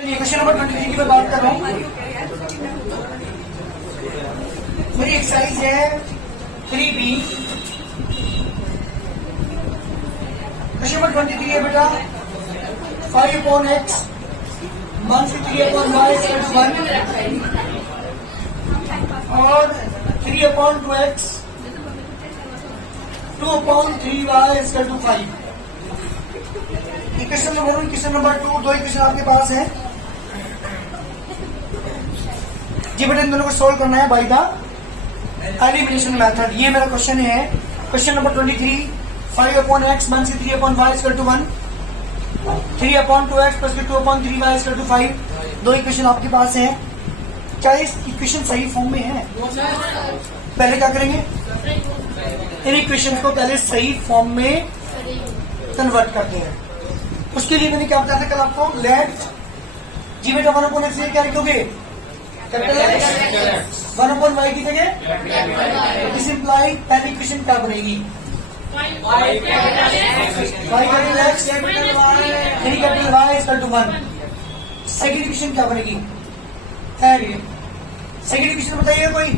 Question number 23 की मैं बात कर रहा हूँ। मेरी एक्सरसाइज है 3B। क्वेश्चन नंबर 23 है बेटा 5/x -3/y = 1 और 3/2x 2/3y = 5। Question number 1, question number 2, दो इक्वेशन आपके पास है जी बेटा। इन दोनों को सोल्व करना है बाय द एलिमिनेशन मेथड। ये मेरा क्वेश्चन है। Question number 23 5/x - 3/y = 1 3/2x + 2/3y = 5। दो इक्वेशन आपके पास है। क्या इस इक्वेशन सही फॉर्म में है? पहले क्या करेंगे, इन इक्वेशन को पहले सही फॉर्म में कन्वर्ट करते हैं। उसके लिए मैंने क्या बताया था कल आपको, लेट जी बेटा 1/x से क्या लिखोगे, कैपिटल एक्स 1/y की जगह। इस इम्प्लाई पहली इक्वेशन क्या बनेगी, y capital x 3/y = 1। Second equation क्या बनेगी, सेकेंड इक्वेशन बताइए कोई।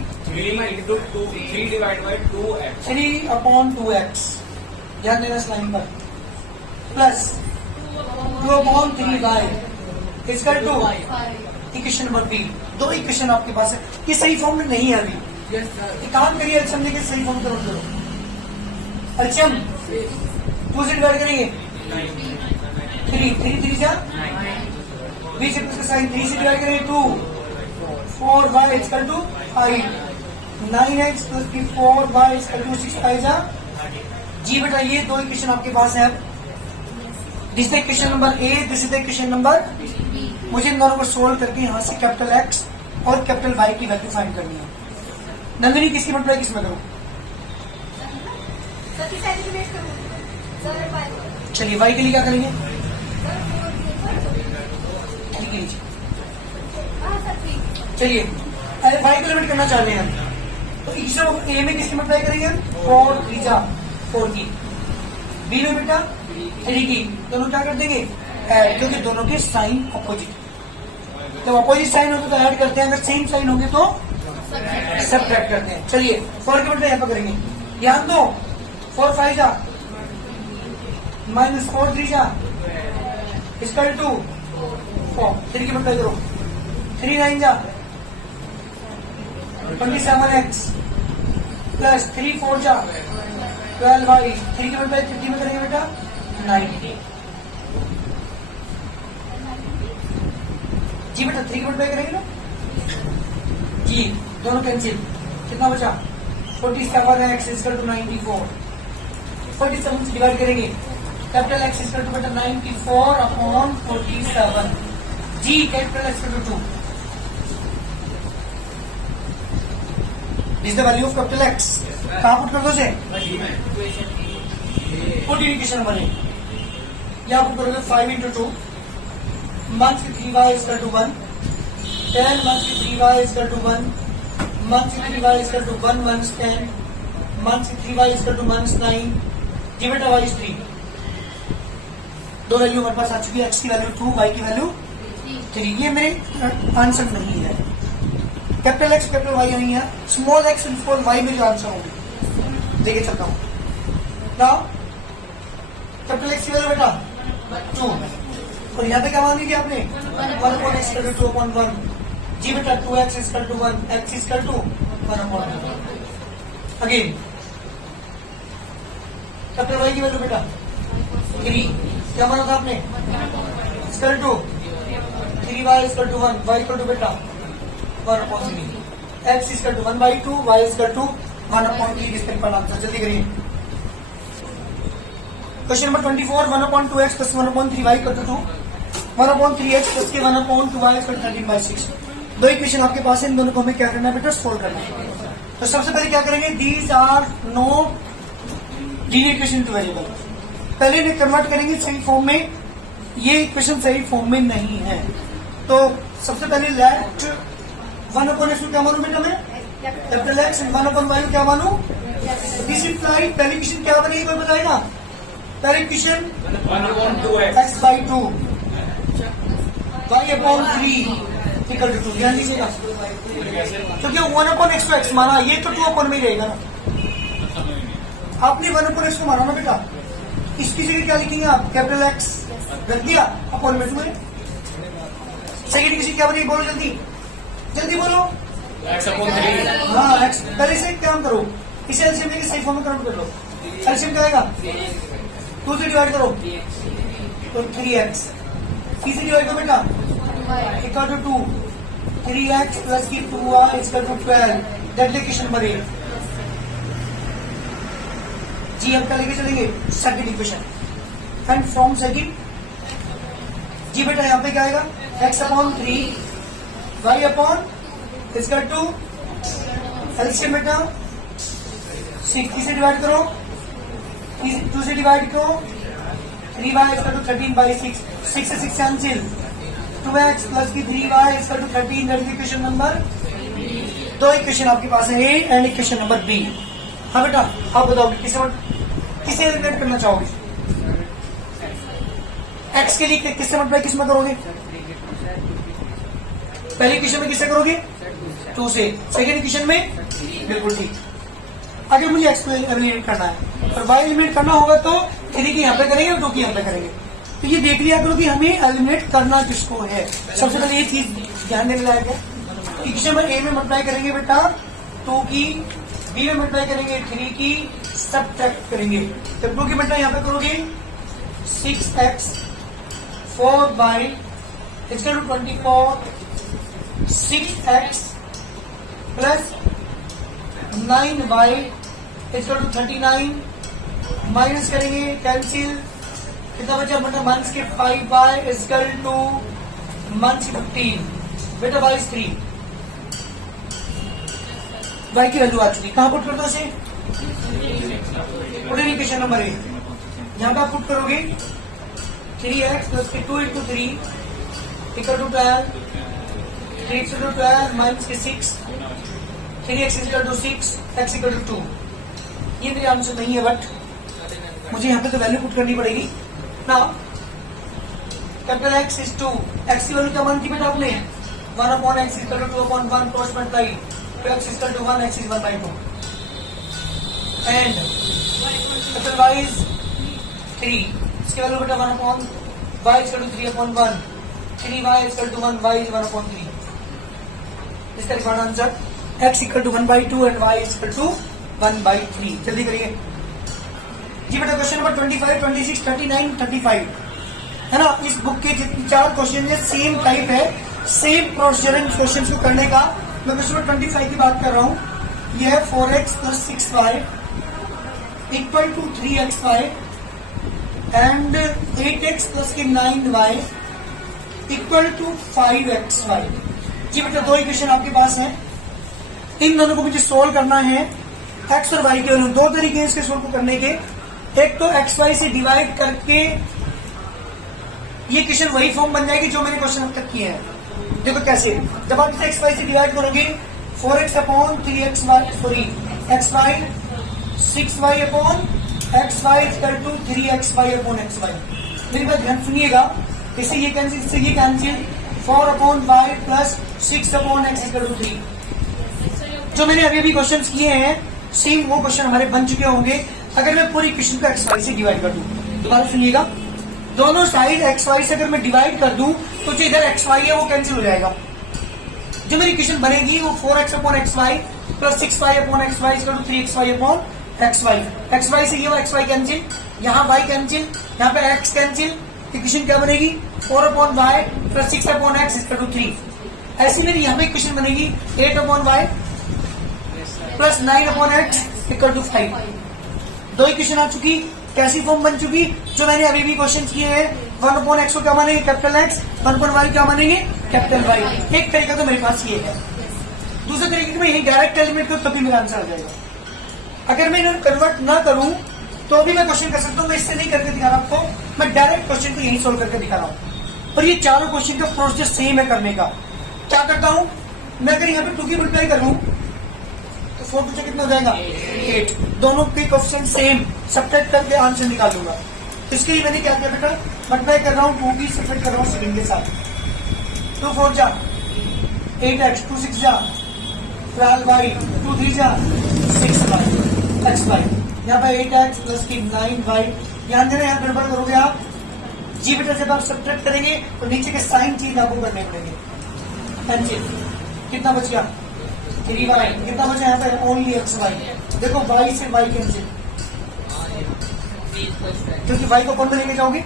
3/2x ध्यान देना इस लाइन पर, plus 2/3y = 2। Equation number B. दो इक्वेशन आपके पास है, ये सही फॉर्म में नहीं है अभी। एक काम करिए, एल्शियम लेके सही फॉर्म करो। एल्शियम 2 से डिवाइड करेंगे 3 3 जा बी से प्लस का साइन 3 से डिवाइड करेंगे 2 4y = 5 9x + 4y = 6 जा जी बेटा। ये दो इक्वेशन आपके पास है। This is equation number A, this is equation number. मुझे इन दोनों को सोल्व करके यहाँ से कैपिटल एक्स और कैपिटल वाई की वैल्यू फाइंड करनी है। नंदिनी किसकी मल्टीप्लाई किसमें करूँ? चलिए वाई के लिए क्या करेंगे, चलिए वाई को लिमिट करना चाह रहे हैं हम, तो ए में किसकी मल्टीप्लाई करेंगे, 4 3 4 की, बी में बेटा 3 की। दोनों क्या कर देंगे, ऐड, क्योंकि दोनों के साइन अपोजिट। जब अपोजिट साइन होते तो ऐड करते हैं, अगर सेम साइन होंगे तो सब्ट्रैक्ट करते हैं। चलिए 4 के मल्टीप्लाई यहाँ पर करेंगे, ध्यान दो 4 5 जा -4 3 जा = 2 4 3 की मल्टीप्लाई करो 3 9 जा 27x प्लस 3 4 जा 12y 3 की मल्टीप्लाई 50 में करेंगे बेटा 90 जी बेटा। 3 की मल्टीप्लाई करेंगे ना जी, दोनों कैंसिल, कितना बचा 47x = 94 47 से डिवाइड करेंगे कैपिटल एक्स = बेटा 94/47 जी, capital x = 2। Is the value of capital x. कहाँ पुट कर दो से, पुट इक्वेशन नंबर ए। यहाँ पुट करोगे 5 × 2 -3y = 1 10 -3y = 1 -3y = 1 10 -3y = -9 जी बेटा y is 3। दो वैल्यू हमारे पास आ चुकी है, x की वैल्यू 2, y की वैल्यू 3। ये मेरे आंसर नहीं है। कैपिटल एक्स कैपिटल वाई नहीं है, small X and small Y में जो आंसर होंगे देखे चलता हूँ। कैपिटल एक्स की वैल्यू बेटा 2 और यहाँ पे क्या मान लीजिए आपने 1/x = 2/1 जी बेटा 2x = 1 x = 1/1। Again capital Y की वैल्यू बेटा 3, क्या माना था आपने = 2 3y = 1 y = बेटा 1/3 x = 1/2 y = 1/3। इस तरीके पर आंसर जल्दी करिए। Question number 24 1/2x + 1/3y = 2 1/3x + 1/2y = 13/6। दो इक्वेशन आपके पास है, इन दोनों को हमें क्या करना है बेटा, सोल्व करना है। तो सबसे पहले क्या करेंगे, these are no linear equation two variable. पहले इन्हें कन्वर्ट करेंगे सही फॉर्म में। ये इक्वेशन सही फॉर्म में नहीं है, तो सबसे पहले लेट 1/x को क्या मानू बेटा मैं, कैपिटल एक्स, 1/y क्या मानू, दिस इम्प्लाई पहली इक्वेशन क्या बनेगी कोई बताएगा, पहली equation x/2 Y upon 3 equal to 2। ध्यान दीजिएगा, क्योंकि 1/x को x माना, ये तो 2 में रहेगा ना। आपने 1/x को माना ना बेटा, इसकी जगह क्या लिखेंगे आप? कैपिटल X रख दिया, अपॉन में 2 है। सेकंड की क्या बनेगी? बोलो जल्दी जल्दी बोलो। x/3। हाँ x, पहले से काम करो, इसे एलसीएम लेके सही फॉर्म में कन्वर्ट कर लो। एलसीएम क्या आएगा? 2 से डिवाइड करो तो 3x, 3 से डिवाइड करो बेटा इक्वल टू 2, 3x प्लस की 2y equal to 12। That equation number 8 जी। हम क्या लेके चलेंगे? Second equation. And from second जी बेटा यहाँ पे क्या आएगा? x/3 y अपॉन इसका 2 एलसीएम बेटा 6 से डिवाइड करो, 2 से डिवाइड करो, 3y इसका 13/6, 6 से 6 कैंसिल, 2x प्लस की 3y इसका 13। That is equation number 2। Equation आपके पास है A and equation number B. हाँ बेटा आप बताओगे किसे एलिमिनेट करना चाहोगे? x के लिए किससे मल्टीप्लाई किस में करोगे? पहली इक्वेशन में किससे करोगे? 2 से। सेकेंड इक्वेशन में बिल्कुल ठीक। अगर मुझे x को एलिमिनेट करना है और y एलिमिनेट करना होगा तो 3 की यहाँ पे करेंगे और 2 की यहाँ पे करेंगे। तो ये देख लिया करो कि हमें एलिमिनेट करना किसको है। सबसे पहले ये चीज ध्यान देने लायक है। इक्वेशन नंबर ए में मल्टीप्लाई करेंगे बेटा 2 की, बी में मल्टीप्लाई करेंगे 3 की, सब्ट्रैक्ट करेंगे। जब 2 की मल्टीप्लाई यहाँ पे करोगे 6x 4y equal to 24, 6x plus 9y equal to 39, minus करेंगे कैंसिल, कितना बचा? मतलब माइनस के 5y इक्वल टू माइनस 15। बेटा y इज 3, y की वैल्यू आ चुकी। कहाँ पुट कर दो इसे? इक्वेशन नंबर 8 यहाँ पे आप पुट करोगे 3x plus 2 into 3 equal to 12, 3 equal to 12 माइनस के 6, 3x equal to 6, x equal to 2। ये मेरे आंसर नहीं है, बट मुझे यहाँ पे तो वैल्यू पुट करनी पड़ेगी ना। कैपिटल X इज 2, x की वैल्यू क्या मानी थी बेटा आपने? 1/x equal to 2/1 cross multiply, तो x equal to 1, x is 1/2 and capital Y is 3, इसकी वैल्यू बेटा 1/y equal to 3/1, 3y equal to 1, y is 1/3। इसका required answer x equal to 1/2 and y equal to 1/3। जल्दी करिए जी बेटा। Question number 25, 26, 39, 35 है ना। इस बुक के जितने 4 क्वेश्चन है सेम टाइप है, सेम प्रोसीजर इन क्वेश्चन को करने का। मैं क्वेश्चन नंबर 25 की बात कर रहा हूँ। यह है 4x plus 6y equal to 3xy and 8x plus के 9y इक्वल टू 5xy। जी बेटा 2 इक्वेशन आपके पास है, इन दोनों को मुझे सोल्व करना है। x और y के वैल्यू 2 तरीके हैं इसके सोल्व करने के। एक तो xy से डिवाइड करके ये क्वेश्चन वही फॉर्म बन जाएगी जो मैंने क्वेश्चन अब तक किए हैं। देखो कैसे, जब आप इसे xy से डिवाइड करोगे 4x upon 3xy sorry xy 6y upon xy equal to 3xy upon xy। मेरी बात ध्यान सुनिएगा, इससे ये कैंसिल, इससे ये cancel, 4 upon y plus 6 upon x equal to 3। जो मैंने अभी अभी क्वेश्चन किए हैं सेम वो क्वेश्चन हमारे बन चुके होंगे अगर मैं पूरी क्वेश्चन को xy से डिवाइड कर दूं। दोबारा सुनिएगा, दोनों साइड xy से अगर मैं डिवाइड कर दूं तो जो इधर xy है वो कैंसिल हो जाएगा। जो मेरी क्वेश्चन बनेगी वो 4x upon xy plus 6y upon xy equal to 3xy upon xy। xy से ये वो xy कैंसिल, यहाँ y कैंसिल, यहाँ पे x कैंसिल। इक्वेशन क्या बनेगी? 4 upon y plus 6 upon x equal to 3। ऐसी मेरी यहाँ पे इक्वेशन बनेगी 8 upon y plus 9 upon x equal to 5। 2 equation आ चुकी। कैसी फॉर्म बन चुकी? जो मैंने अभी भी क्वेश्चन किए हैं। 1 अपॉन x को क्या मानेंगे? Capital x। 1 अपॉन y क्या मानेंगे? Capital y। एक तरीका तो मेरे पास ये है। दूसरे तरीके में यही डायरेक्ट एलिमेंट को तभी मेरा आंसर आ जाएगा। अगर मैं इन्हें कन्वर्ट ना करूं तो भी मैं क्वेश्चन कर सकता हूँ। मैं इससे नहीं करके दिखा रहा आपको, मैं डायरेक्ट क्वेश्चन को यही सोल्व करके दिखा रहा हूँ। और ये चारों क्वेश्चन का प्रोसेस सेम है करने का। क्या करता हूँ मैं, अगर यहाँ पे 2 की मल्टीप्लाई करूँ तो 4 बच्चा कितना हो जाएगा? 8। दोनों के क्वेश्चन सेम, सब्ट्रैक्ट करके आंसर निकाल लूंगा। इसके लिए मैंने क्या किया बेटा, मल्टीप्लाई कर रहा हूँ 2 की, सब्ट्रैक्ट कर रहा हूँ 7 के साथ। 2 4 जा 8x, 2 6 जा 12y, 2 3 जा 6y, xy। यहाँ पे 8x प्लस की 9y, ध्यान देना यहाँ गड़बड़ करोगे आप जी बेटा, जब आप सब्ट्रैक्ट करेंगे तो नीचे के साइन चीज आपको करने पड़ेंगे। कैंसिल, कितना बच गया 3y, कितना बचा यहाँ पे ओनली xy। देखो y से y कैंसिल, क्योंकि y को कौन में लेके जाओगे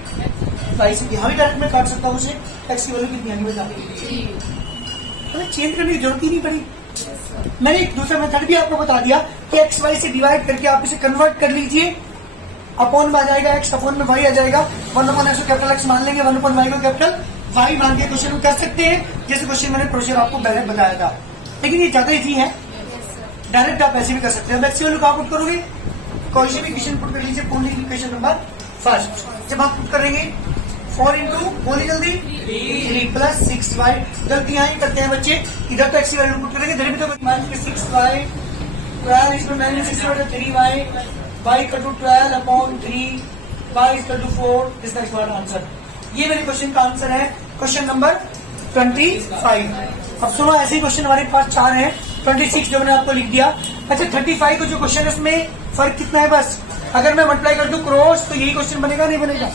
y से, यहाँ भी डायरेक्ट में काट सकता हूँ उसे, x की वैल्यू कितनी आनी बता हमें चेंज करने की जरूरत ही नहीं पड़ी। मैंने एक दूसरा मेथड भी आपको बता दिया कि एक्स वाई से डिवाइड करके आप इसे कन्वर्ट कर लीजिए, अपॉन में आ जाएगा एक्स, अपॉन में वाई आ जाएगा, 1/x को कैपिटल एक्स मान लेंगे, 1/y को कैपिटल वाई मान के क्वेश्चन कर सकते हैं, जैसे क्वेश्चन मैंने प्रोसीजर आपको पहले बताया था। लेकिन ये ज्यादा इजी है, डायरेक्ट आप ऐसे भी कर सकते हैं। एक्स की वैल्यू कहाँ पुट करोगे, कोई सी भी क्वेश्चन पुट कर लीजिए, पूर्ण इक्वेशन नंबर फर्स्ट। जब आप पुट करेंगे 4 इंटू, बोलिए जल्दी, 3 प्लस 6y। गलतियां ही करते हैं बच्चे, इधर तो एक्स की वैल्यू पुट करेंगे, इधर भी तो माइनस 6y, 12 इसमें minus 3y, y equal to 12 upon 3, y equal to 4, this is the answer. ये मेरे क्वेश्चन का आंसर है, क्वेश्चन नंबर 25। अब सुनो, ऐसे ही क्वेश्चन हमारे पास 4 है, 26 जो मैंने आपको लिख दिया। अच्छा 35 को जो क्वेश्चन है उसमें फर्क कितना है, बस अगर मैं मल्टीप्लाई कर दूं क्रॉस तो यही क्वेश्चन बनेगा, नहीं बनेगा।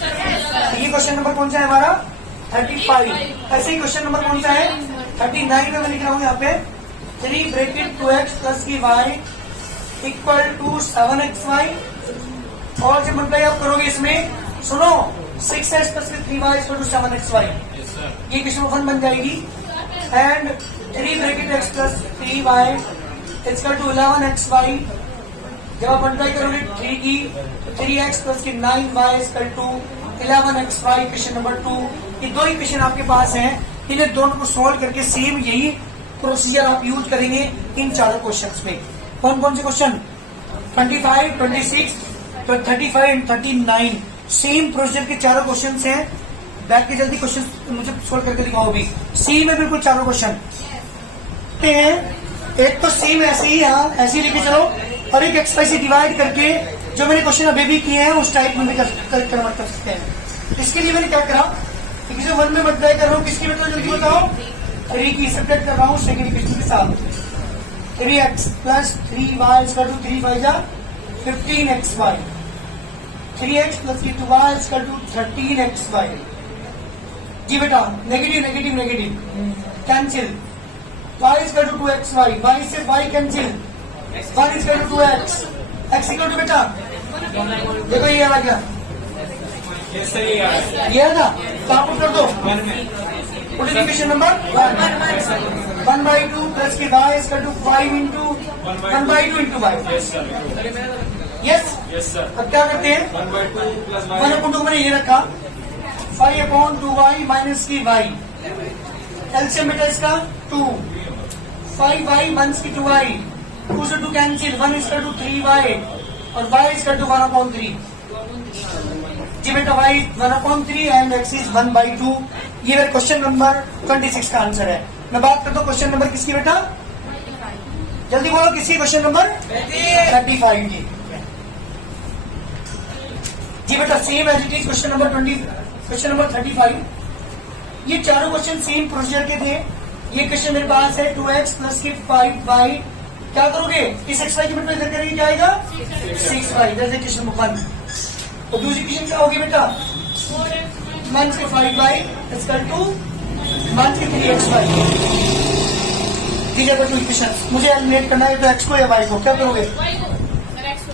ये क्वेश्चन नंबर कौन सा है हमारा 35। ऐसे ही क्वेश्चन नंबर कौन सा है 39 में मैं लिख रहा हूँ यहाँ पे 3 ब्रैकेट 2x प्लस की y इक्वल टू 7xy, और जब मल्टीप्लाई आप करोगे इसमें सुनो 6x plus 3y equal to 7xy, ये क्वेश्चन 1 बन जाएगी। And 3 bracket x plus 3y equal to 11xy, जब आप मल्टीप्लाई करोगे 3 की तो 3x प्लस की 9y equal to 11xy, question number 2। ये दो इक्वेशन आपके पास हैं, इन्हें दोनों को सॉल्व करके सेम यही प्रोसीजर आप यूज करेंगे इन चारों क्वेश्चंस में। कौन कौन से क्वेश्चन 25, 26, 35 एंड 39, सेम प्रोसीजर के चारों क्वेश्चन हैं। बैठ के जल्दी क्वेश्चन मुझे सोल्व करके दिखाओ भी, सी में बिल्कुल चारों क्वेश्चन हैं। एक तो सेम ऐसे ही, हाँ ऐसे ही लेके चलो, और एक एक्स वाई से डिवाइड करके जो मैंने क्वेश्चन अभी भी किए हैं उस टाइप में भी कन्वर्ट कर सकते हैं। इसके लिए मैंने क्या करा, जो 1 में मल्टीप्लाई कर रहा हूँ किसकी मतलब जल्दी बताओ, 3 की सब्ट्रैक्ट कर रहा हूँ सेकेंड इक्वेशन के साथ, 3x plus 3y equal to 3y जा 15xy, 3x plus 2y equal to 13xy। जी बेटा negative negative negative cancel, y equal to 2xy, y से y cancel, 1 equal to 2x, x equal to बेटा देखो ये आ गया, ये है ना, तो आप कर दो इक्वेशन नंबर 1/2 प्लस के y equal to 5 into 1/2 into y। Yes sir. अब क्या करते हैं 1/2 मैंने ये रखा, 5/2y माइनस की y, एलसीएम बेटा इसका 2, 5y माइनस की 2y, 2 से 2 कैंसिल, 1 इक्वल टू 3y और y इक्वल टू 1/3। जी बेटा y 1/3 एंड x इज 1/2। ये मेरे क्वेश्चन नंबर 26 का आंसर है। मैं बात करता हूँ क्वेश्चन नंबर किसकी बेटा, जल्दी बोलो किसकी, क्वेश्चन नंबर 35 की। जी बेटा same as it is question number 35। ये चारों क्वेश्चन सेम प्रोसीजर के थे। ये क्वेश्चन मेरे पास है 2x प्लस की 5y, क्या करोगे इस xy की मल्टीप्लाई करके क्या आएगा 6y, दैट्स इक्वेशन नंबर 1। और दूसरी इक्वेशन क्या होगी बेटा 1 के 5y इक्वल टू 1 के 3xy। ठीक है बेटा इक्वेशन मुझे एलिमिनेट करना है, तो x को या y को क्या करोगे,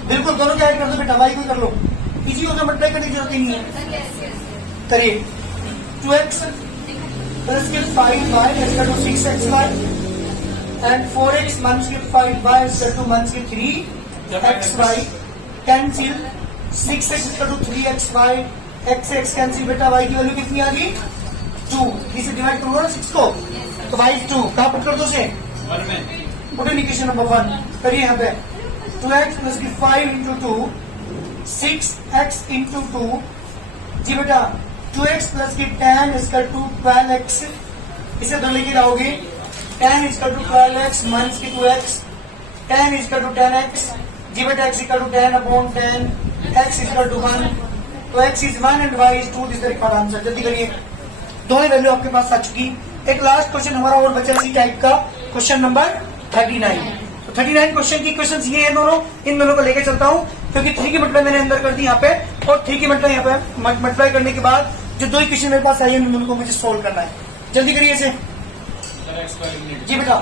बिल्कुल दोनों क्या ऐड कर दो बेटा, y को कर लो, इजी होगा, मल्टीप्लाई करने की जरूरत ही नहीं है। करिए 2x प्लस के 5y equal to 6xy and 4x minus के 5y इक्वल टू माइनस के 3xy, cancel 6x equal to 3xy, x कैंसिल बेटा, y की वैल्यू कितनी आ गई 2, 3 से डिवाइड करोगे ना 6 को, तो y 2 कहाँ पुट कर दो से पुट इन इक्वेशन नंबर 1। करिए यहाँ पे 2x प्लस की 5 इंटू 2, 6x इंटू 2, जी बेटा 2x प्लस की 10 इक्वल टू 12x, इसे दो लेके जाओगे, 10 इक्वल टू 12x माइनस की 2x, 10 इक्वल टू 10x, जी बेटा x equal to 10/10, x equal to 1, तो x is 1 and y is 2, this the required answer. जल्दी करिए, दोनों वैल्यू आपके पास आ चुकी, एक लास्ट क्वेश्चन हमारा और बचा इसी टाइप का, क्वेश्चन नंबर 39। तो 39 क्वेश्चन की क्वेश्चन ये है दोनों, इन दोनों को लेके चलता हूँ क्योंकि 3 की मल्टीप्लाई मैंने अंदर कर दी यहाँ पे, और 3 की मल्टीप्लाई यहाँ पे मल्टीप्लाई करने के बाद जो 2 इक्वेशन मेरे पास आई है उनको मुझे सोल्व करना है। जल्दी करिए इसे जी बेटा।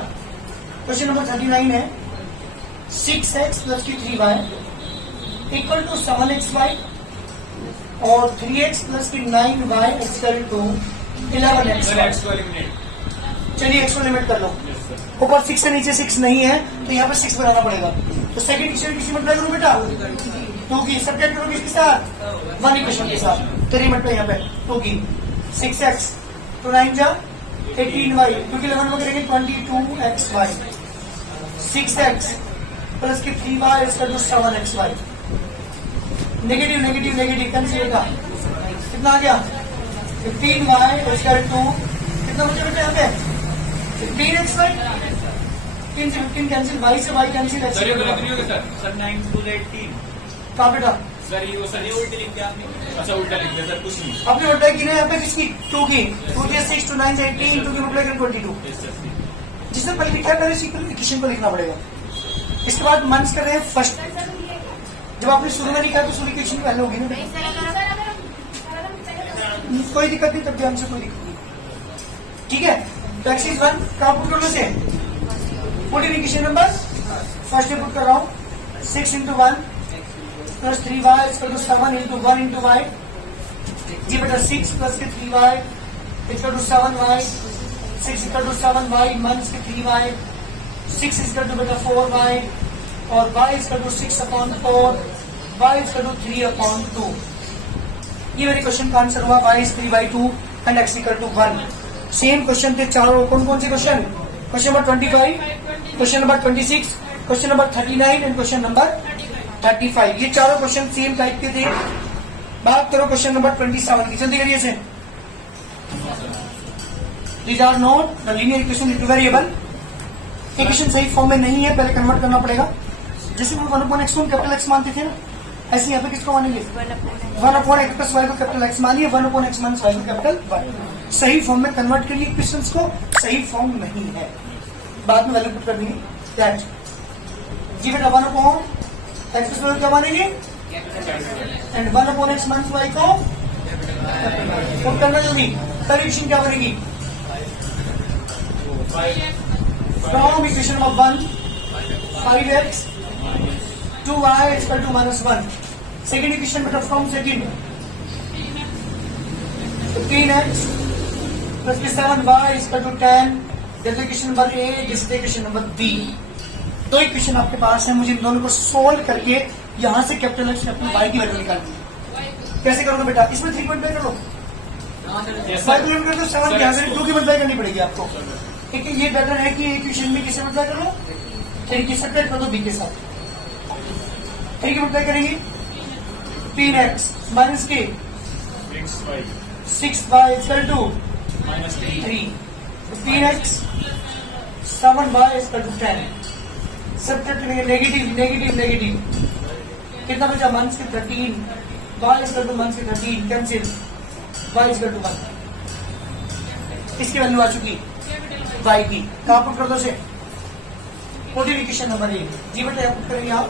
क्वेश्चन नंबर 39 है 6x + 3y = 7xy और 3x + 9y = 11x। चलिए x को लिमिट कर लो, ऊपर 6 से नीचे 6 नहीं है तो यहाँ पे 6 बनाना पड़ेगा। तो सेकंड इक्वेशन किसी मल्टीप्लाई करूँ बेटा 2 की, सब्ट्रैक्ट करो किसके साथ 1 इक्वेशन के साथ, तेरी मल्टीप्लाई यहाँ पे 2 की 6x तो 9 जा 18y क्योंकि 11 में करेंगे 22xy 6x + 3y = 7xy। Negative negative negative cancel होगा, कितना आ गया 15y = कितना मुझे बेटा यहाँ पे 15xy, 15 से 15 कैंसिल, y से y कैंसिल, सर ये गलत नहीं होगा सर 9 × 18 कहाँ बेटा सर ये उल्टे लिख दिया आपने। अच्छा उल्टा लिख दिया सर, कुछ नहीं। आपने उल्टा की ना यहाँ पे किसकी 2 की 2 से 6 to 9 से 18 2 की मल्टीप्लाई करें 22। जिसने पहले लिखा है पहले इक्वेशन को लिखना पड़ेगा। इसके बाद मंस कर रहे हैं फर्स्ट, जब आपने शुरू में लिखा है तो शुरू इक्वेशन पहले होगी ना, कोई दिक्कत नहीं, तब भी हमसे कोई दिक्कत नहीं, ठीक है। तो एक्सिस 1 कहाँ पुट करने से 14 इक्वेशन नंबर फर्स्ट में पुट कर रहा हूँ 6 × 1 + 3y = 7 × 1 × y जी बेटा 6 + 3y = 7y 6 = 7y minus 3y 6 = बेटा 4y और y = 6/4 y = 3/2। ये मेरे क्वेश्चन का आंसर हुआ y is 3/2 and x = 1। Same question थे चारों, कौन कौन से question, question number 25, question number 26, question number 39 and question number 35। ये चारों क्वेश्चन सेम टाइप के थे। बात करो क्वेश्चन नंबर 27 की, जल्दी करिए से। These are not the linear equation into variable। Equation सही फॉर्म में नहीं है, पहले कन्वर्ट करना पड़ेगा। जैसे हम 1/x1 कैपिटल X मानते थे ना, ऐसे यहाँ पे किसको मानेंगे 1/x + y को कैपिटल X मानिए, 1/x - y को कैपिटल Y। सही फॉर्म में कन्वर्ट करिए इक्वेशंस को, सही फॉर्म नहीं है, बाद में वैल्यू पुट करनी है दैट जी बेटा 1/x + y क्या मानेंगे एंड 1/x - y को पुट करना जल्दी। तब इक्वेशन क्या बनेगी from equation number 1 5x 2y = -1। Second equation बेटा from second 15x + 7y = 10। Equation number a, equation number B. दो इक्वेशन आपके पास है, मुझे इन दोनों को सोल्व करके यहाँ से कैपिटल X कैपिटल Y की वैल्यू निकालनी है। कैसे करोगे बेटा, इसमें 3 मल्टीप्लाई कर लो, 5 कर दो 7 क्या 2 की मल्टीप्लाई करनी पड़ेगी आपको। ठीक है, ये पैटर्न है कि इक्वेशन में किसे मल्टीप्लाई कर लो 3 की सब्ट्रैक्ट कर दो b के साथ, 3 की मल्टीप्लाई करेंगे 3x - के 6y = 3 3x 7y = 10। सब्ट्रैक्ट करेंगे नेगेटिव नेगेटिव नेगेटिव, कितना बचा -13 y = -13 कैंसिल y = 1। इसकी वैल्यू आ चुकी y की, कहाँ पुट कर दो से इक्वेशन नंबर 1 जी बेटा, यहाँ पुट करेंगे आप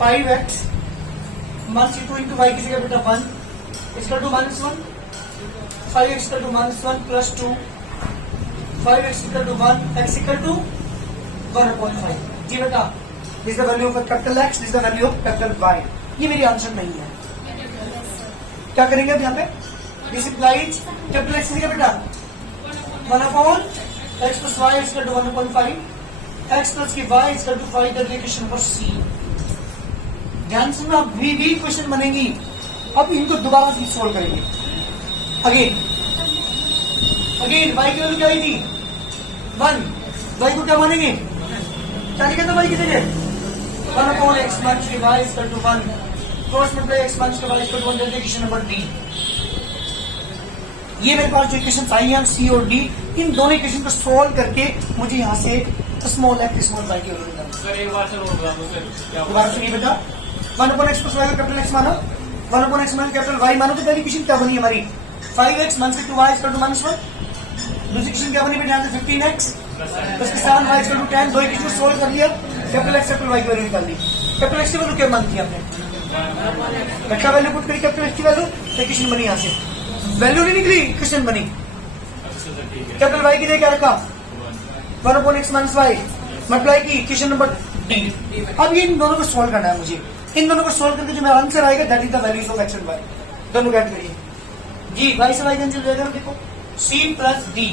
5x - 2 × y की जगह बेटा 1 = -1 5x = -1 + 2 5x = 1 x = 1/5 जी बेटा। This the value of capital X, this the value of capital Y। ये मेरी आंसर नहीं है। क्या करेंगे अब यहाँ पे, दिस इम्प्लाइज कैपिटल X की जगह बेटा 1/x + y = 1/5 x + y = 5। Equation number C। ध्यान सुनना, भी क्वेश्चन बनेगी, अब इनको दोबारा से सोल्व करेंगे। अगेन y की वैल्यू क्या आई थी 1, y को क्या मानेंगे, क्या लिखा था y की जगह 1/x - y = 1 cross multiply x - y = 1। Equation number D। ये मेरे पास जो इक्वेशन आई हैं C और D, इन दोनों इक्वेशन को सोल्व करके मुझे यहाँ से स्मॉल x स्मॉल y की वैल्यू निकालनी है। सर एक बार सर और बता दो सर, दोबारा सुनिए बेटा, 1/x + y को कैपिटल X मानो, 1/x - कैपिटल Y मानो, तो पहली इक्वेशन क्या बनी हमारी 5x - 2y = -1 दूसरी इक्वेशन क्या बनी बेटा यहाँ से 15x उसके 7y इक्वल टू 10 दो इक्वेशन सोल्व कर लिया कैपिटल एक्स कैपिटल वाई की वैल्यू निकाल ली कैपिटल एक्स की वैल्यू क्या मांगती है आपने रखा वैल्यू पुट करी कैपिटल एक्स की वैल्यू तो इक्वेशन बनी यहाँ से वैल्यू नहीं निकली इक्वेशन बनी कैपिटल वाई की जगह क्या रखा 1/x माइनस वाई मल्टीप्लाई की इक्वेशन नंबर डी अब ये इन दोनों को सोल्व करना है मुझे इन दोनों को सोल्व करके जो मेरा आंसर आएगा that is the values of x and y दोनों ऐड करिए जी वाई से वाई कैंसिल हो जाएगा देखो c plus d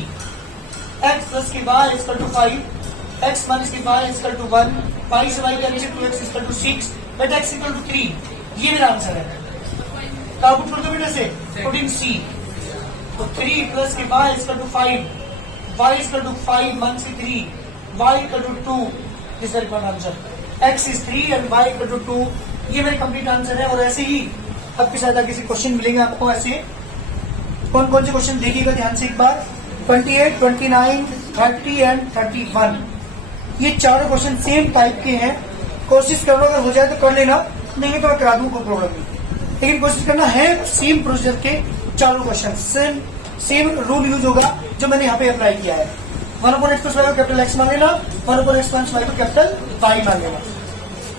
x plus की y equal to 5 x minus की वाई इक्वल टू 1 वाई से y cancel 2x equal to 6 but x equal to 3 ये मेरा आंसर है काबू छोड़ दो बेटा से पुट इन c तो 3 प्लस की y equal to 5 y equal to 5 minus 3 y equal to 2 this is the answer x is 3 and y equal to 2 ये मेरा कंप्लीट आंसर है और ऐसे ही अब के साथ किसी क्वेश्चन मिलेंगे आपको ऐसे कौन कौन से क्वेश्चन देखिएगा ध्यान से एक बार 28, 29, 30 एंड 31 ये चारों क्वेश्चन सेम टाइप के हैं कोशिश करो अगर हो जाए तो कर लेना नहीं तो मैं करा दूं कोई प्रॉब्लम नहीं लेकिन कोशिश करना है सेम प्रोसीजर के चारों क्वेश्चन सेम रूल यूज होगा जो मैंने यहाँ पे अप्लाई किया है 1/x प्लस वाई को कैपिटल एक्स मांगेगा 1/x माइनस वाई को कैपिटल वाई मांगेगा